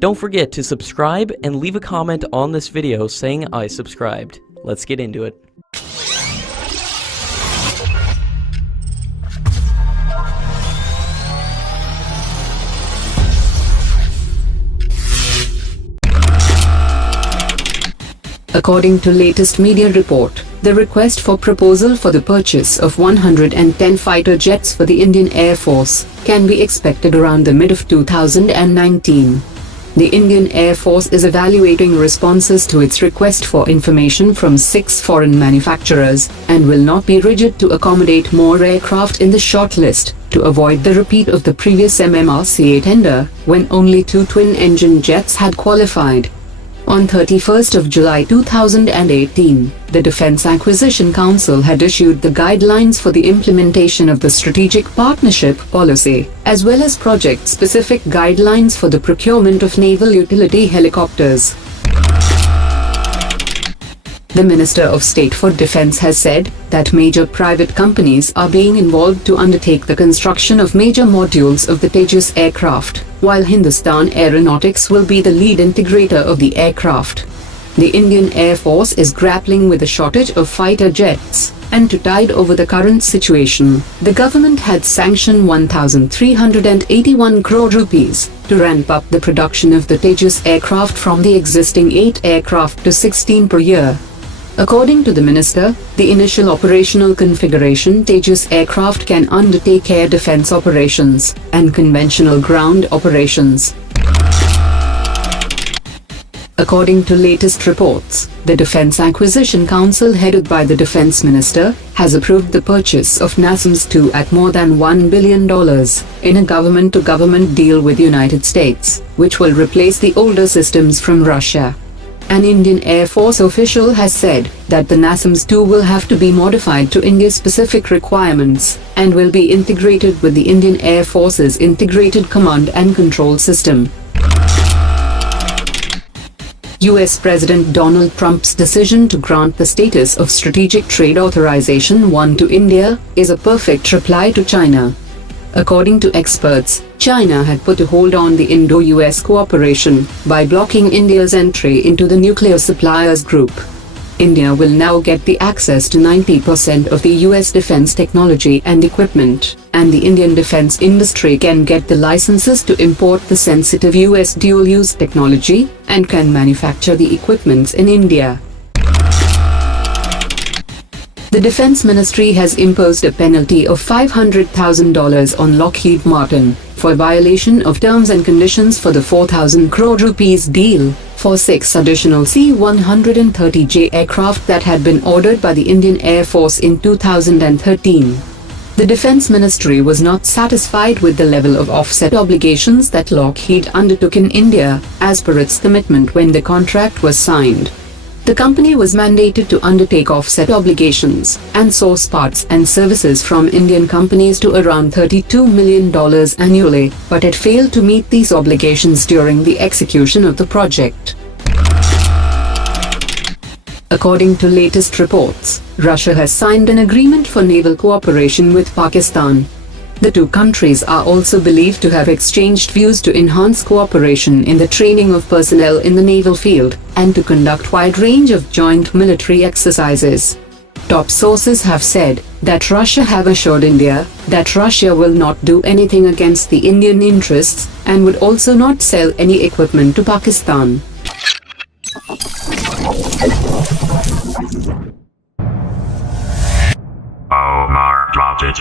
Don't forget to subscribe and leave a comment on this video saying I subscribed. Let's get into it. According to latest media report, the request for proposal for the purchase of 110 fighter jets for the Indian Air Force can be expected around the mid of 2019. The Indian Air Force is evaluating responses to its request for information from 6 foreign manufacturers and will not be rigid to accommodate more aircraft in the shortlist to avoid the repeat of the previous MMRCA tender when only 2 twin-engine jets had qualified. On 31st of July 2018, the Defense Acquisition Council had issued the guidelines for the implementation of the Strategic Partnership Policy, as well as project-specific guidelines for the procurement of naval utility helicopters. The Minister of State for Defense has said that major private companies are being involved to undertake the construction of major modules of the Tejas aircraft, while Hindustan Aeronautics will be the lead integrator of the aircraft. The Indian Air Force is grappling with a shortage of fighter jets, and to tide over the current situation, the government had sanctioned 1,381 crore rupees to ramp up the production of the Tejas aircraft from the existing 8 aircraft to 16 per year. According to the minister, the initial operational configuration Tejas aircraft can undertake air defense operations and conventional ground operations. According to latest reports, the Defense Acquisition Council headed by the Defense Minister has approved the purchase of NASAMS 2 at more than $1 billion in a government-to-government deal with the United States, which will replace the older systems from Russia. An Indian Air Force official has said that the NASAMS 2 will have to be modified to India's specific requirements and will be integrated with the Indian Air Force's Integrated Command and Control System. US President Donald Trump's decision to grant the status of Strategic Trade Authorization 1 to India is a perfect reply to China. According to experts, China had put a hold on the Indo-US cooperation by blocking India's entry into the nuclear suppliers group. India will now get the access to 90% of the US defense technology and equipment, and the Indian defense industry can get the licenses to import the sensitive US dual-use technology and can manufacture the equipment in India. The Defense Ministry has imposed a penalty of $500,000 on Lockheed Martin for violation of terms and conditions for the 4,000 crore rupees deal for 6 additional C-130J aircraft that had been ordered by the Indian Air Force in 2013. The Defense Ministry was not satisfied with the level of offset obligations that Lockheed undertook in India, as per its commitment when the contract was signed. The company was mandated to undertake offset obligations and source parts and services from Indian companies to around $32 million annually, but it failed to meet these obligations during the execution of the project. According to latest reports, Russia has signed an agreement for naval cooperation with Pakistan. The two countries are also believed to have exchanged views to enhance cooperation in the training of personnel in the naval field and to conduct wide range of joint military exercises. Top sources have said that Russia have assured India that Russia will not do anything against the Indian interests and would also not sell any equipment to Pakistan. Omar dropped it.